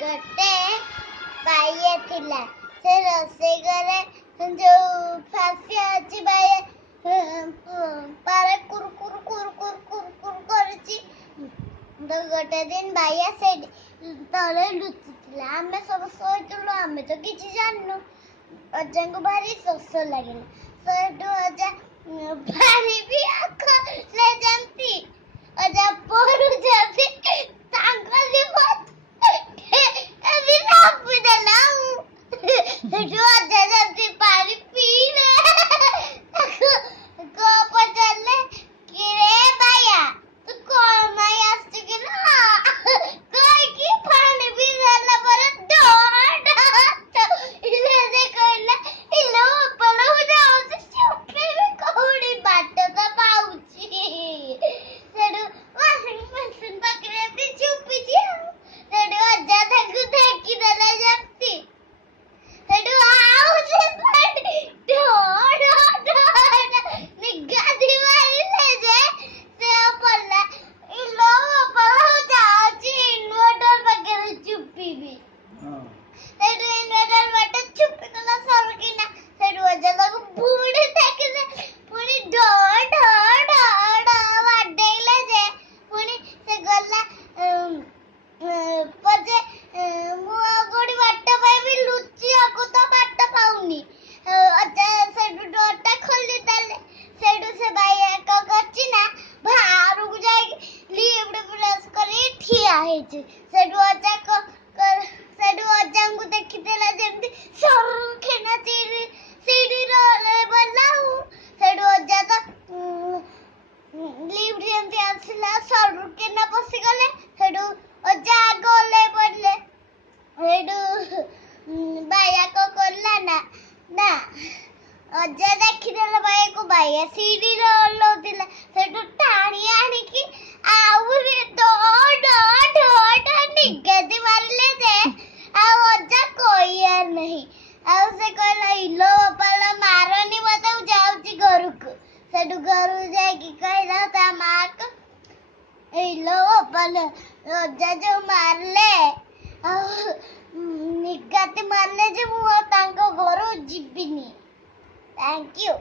गोटे बाइया थिला से रोसे घरे जो फासिया अछि बाइया पारे कुर कुर कुर कुर कुर कुर करछि तो गोटे दिन बाइया से तले लुचिथिला आमे सब सोइतुलो आमे तो किछि जाननु अजा को भारी शोष लगिला सेठु अजा भारी भी आख ले जानती अजा पोरु जाती तांगली मत अभी ना पुदला जो अजा जाती पानी पीले को पचले कि रे बाया तू कौन माया आस्ती ना कोई की पानी भी जाला पर डोड इले दे कहला इलो पलो जाओ से चुपे कोड़ी बाट तो पाउची सेडू वाशिंग मशीन पकड़े ती चुपी जी सेडू अजा तक देखी देला जाती सेडू आओ से पड़ डोड डोड निगादी मारी ले जे से पल्ला इलो पलो जाओ जी इन्वर्टर पकड़े चुपी भी सेडू इन्वर्टर बट चुपी कला सरकिना सेडू अजा तक बूढ़े देखले पुनी डोड डोड वाडेले जे पुनी से गला पजे मु गोडी वाट पाइबी लुची आको तो वाट पाउनी अजा सेडू डोरटा खोली देले सेडू से बाइया को करछि ना बाहर को जाई लीवड ब्रश करी ठिया हेछि सेडू अजा को सेडू अजा को देखि देला जेमती सर खेना सीडी रोले बलाऊ सेडू अजा तो लीवड जेमती आसला सर के ना पसी गले सेडू अजा गले पड़ले सेडू बाइया को करला ना ना अजा देखि देला बाइया को बाइया सीडी रोलो दिला सेडू टाणी आनी की आउरे डोड डोड निगदी मारले जे आ अजा कोई यार नहीं आ से कहला इलो पला मारनी मत जाउची घरु को सेडू घरु जाई की कहला ता मां को इलो पला अजा जो मारले निगदी मारले जे मु तांको घरु जिबिनी थैंक यू।